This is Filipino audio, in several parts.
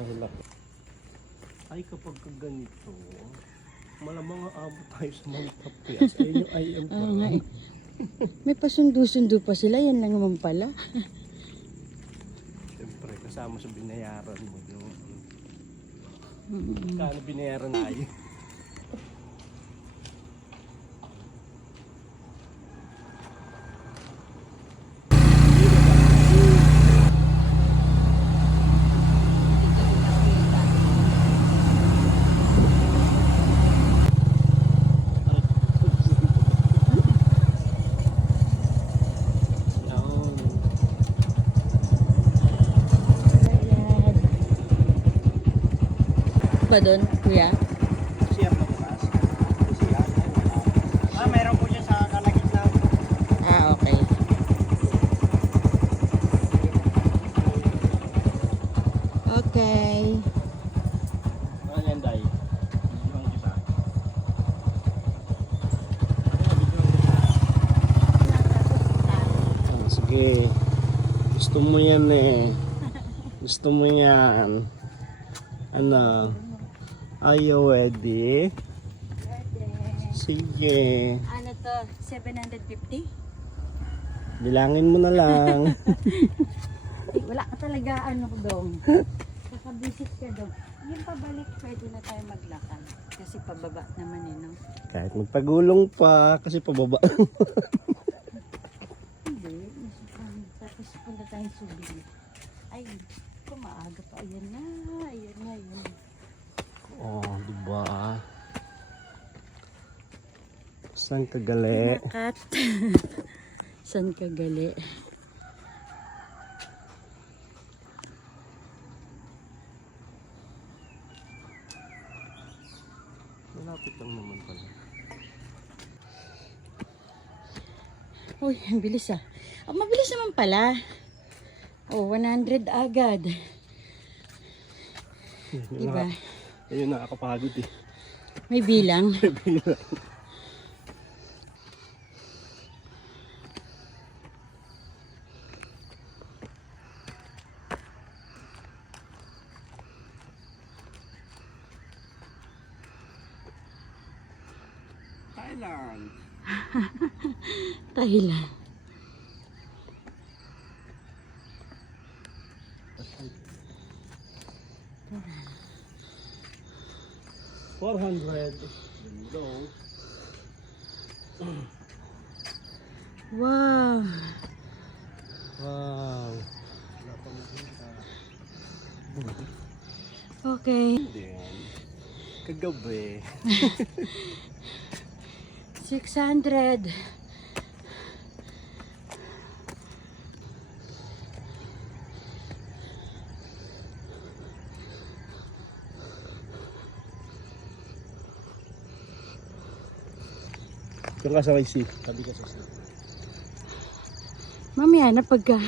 Napakahilaki. Ay, kapag ka ganito, malamang aabot tayo sa mga tapias. Ayun yung IM ko. Oo nga eh. May pasundo-sundo pa sila, yan lang naman pala. Siyempre, kasama sa binayaran mo. Yung, Mm. kano binayaran tayo? Yun. Ayan. Ba doon, kuya? Siya pa bukas. Siya. Ah, meron po siya sa kalagitnaan. Ah, okay. Okay. Ano yan, Day? Ah, sige. Gusto mo yan eh. Gusto mo yan. Ano? Are you ready? Sige. Ano to? 750? Bilangin mo na lang. Eh, wala ka talaga ano doon. Kakabisit ka doon. Yung pabalik, pwede na tayo maglakad. Kasi pababa naman eh, no? Kahit magpagulong pa kasi pababa. Hindi. nasukan. Tapos punta tayong subili. Ay, kumaaga pa. Ayan na. Ayan na. Ayan na. oh, di ba? Saan ka gali? Kat. San ka gali? Malapit lang naman pala. Uy, ang bilis ah. Oh, mabilis naman pala. Oh, 100 agad. Yun, Diba? naka- Ayun, nakakapagod eh. May bilang. Bilang. Thailand. Thailand. Four hundred. Wow. Wow. Okay. Kagabi. 600. Yung ka sa seat. Tabi ka sa seat. Mamaya na pagka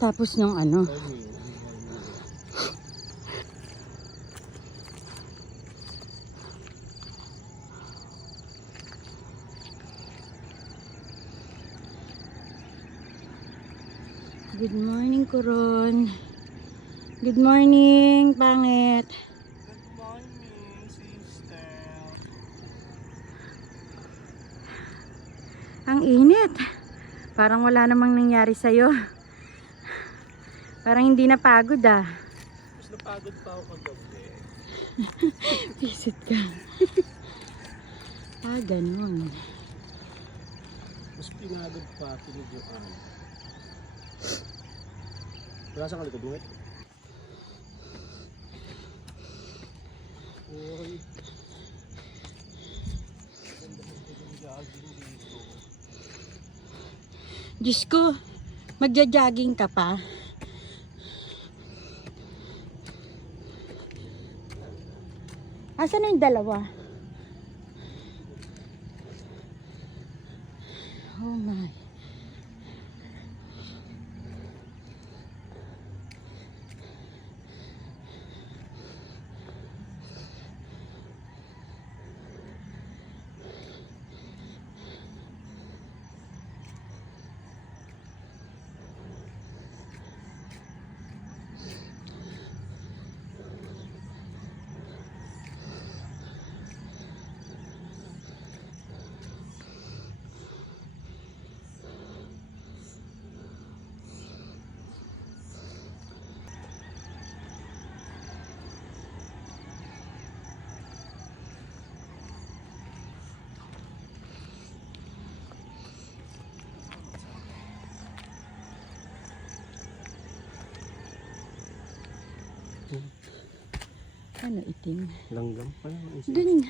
tapos ng ano. Good morning, Kuron. Good morning, pangit. Good morning, sister. Ang init. Parang wala namang nangyari sa'yo. Parang hindi na pagod ah. Mas napagod pa ako kagabi. Visit ka. ah, ganun. Mas pinagod pa, piniguan. Wala sa kalikod eh. Uy. Diyos ko, magja-jogging ka pa. Asa na yung dalawa? Oh my. Ano itim? Langgam pa lang. Dun.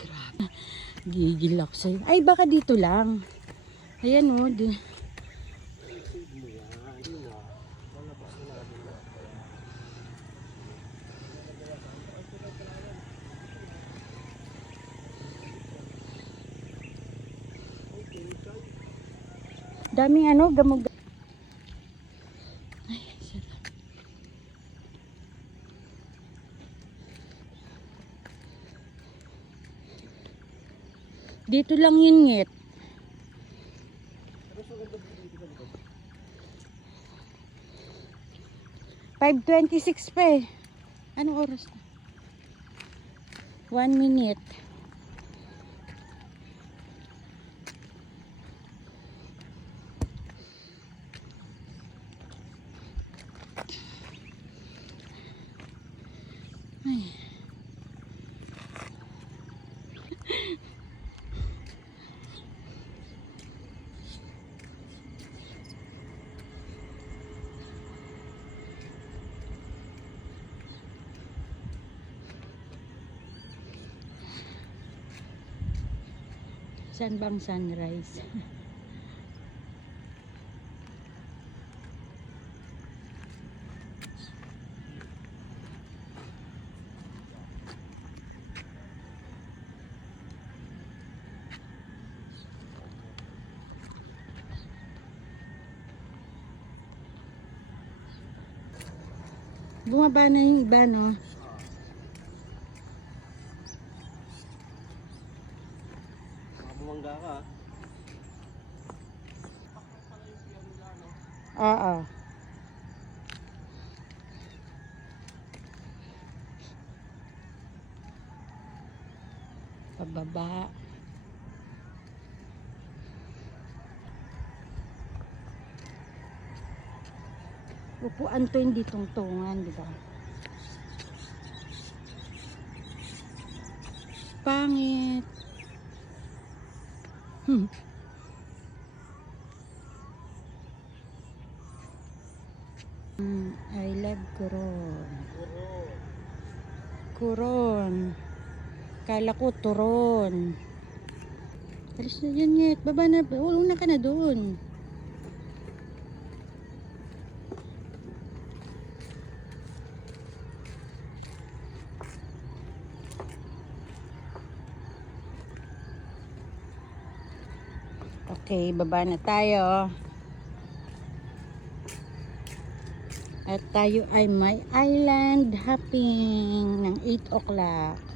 Grabe. Gigil ako sa'yo. Ay, baka dito lang. Ayan o. Di. Daming ano, gamog. Dito lang yun, ngit. Five twenty-six pa eh. Anong oras na? One minute. Saan bang sunrise? Bumaba na yung iba, no? Pababa. Upuan to hindi tungtungan, di ba? Pangit. Hmm. Mm, I love Coron. Coron. Kala ko turon. Alis na yan, Nyet. Baba na. Una ka na doon. Okay, baba na tayo. At tayo ay may island hopping ng 8 o'clock.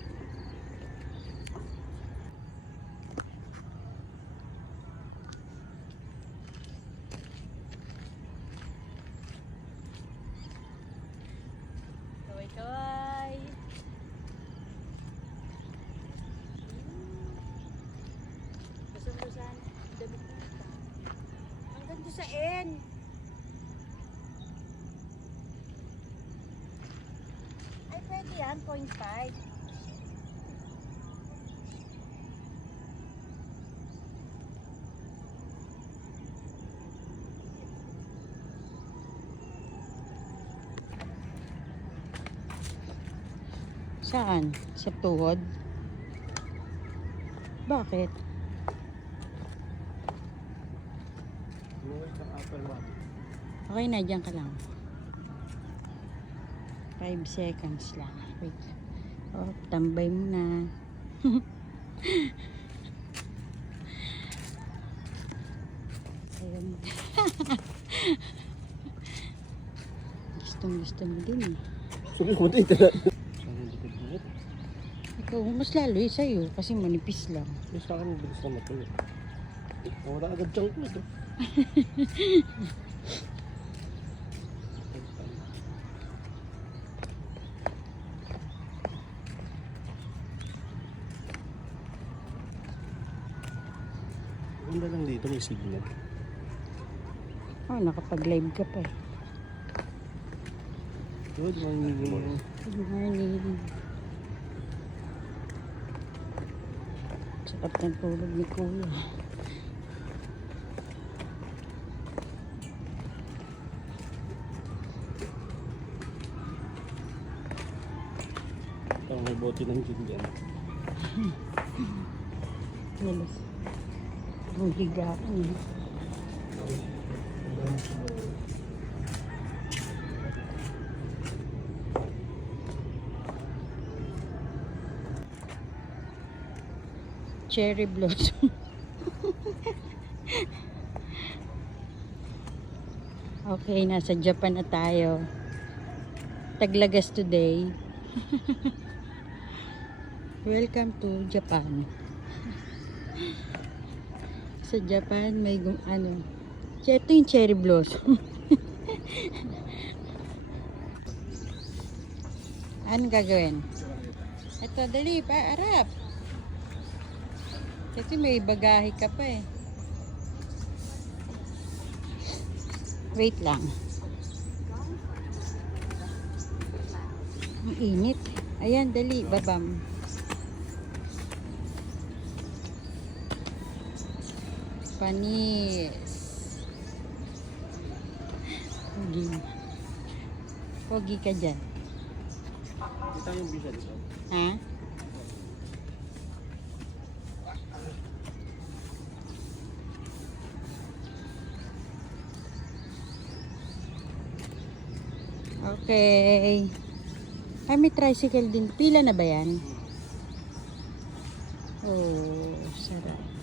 Sa N. Ay, pwede yan. 0.5. Saan? Sa tuhod? Bakit? Luway sa apple one. Okay na, dyan ka lang. 5 seconds lang. Wait. Oh, tambay mo na. Ayun. Gustong gusto mo din eh. Sabi ko tayo tala. Saan yung likod mo? Ikaw, mas lalo eh sa'yo kasi manipis lang. Yung sa akin, bilis na matulog. Wala agad dyan ko ito. Maganda lang dito, may signal. Oh, nakapag-live ka pa eh. Good morning. Good morning. Good ng tulog ni Kuya. Parang may bote ng gin dyan. Nilis. Higaan eh. Cherry blossom. okay, nasa Japan na tayo. Taglagas today. Welcome to Japan. Sa Japan may gum ano. Ito yung cherry blossom. Anong gagawin? Ito, dali, pa, arap. Kasi may bagahe ka pa eh. Wait lang. Ang init. Ayan, dali, babam. Panis. Pogi. Pogi ka dyan. Kita yung bisa dito. Ha? Okay. Ay, may tricycle din. Pila na ba yan? Oh, sarap.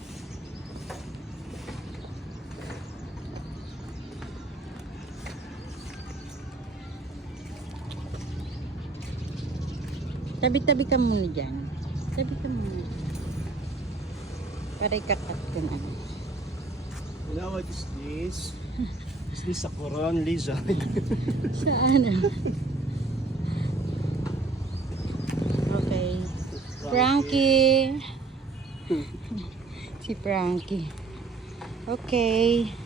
Tabi-tabi ka muna dyan. Tabi ka muna. Para ikakat ko na. You know what is this? Is this a coron lizard? Saan? Okay. Frankie. si Frankie. Okay.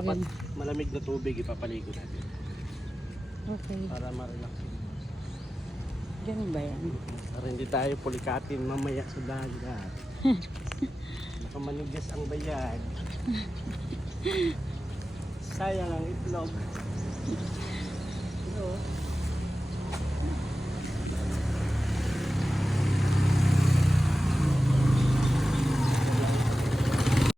Dapat malamig na tubig ipapaligo natin Okay. para ma-relax. Ganun ba yan? Para hindi tayo pulikatin mamaya sa dagat. Nakamanigas ang bayad. Sayang ang itlog. Ano?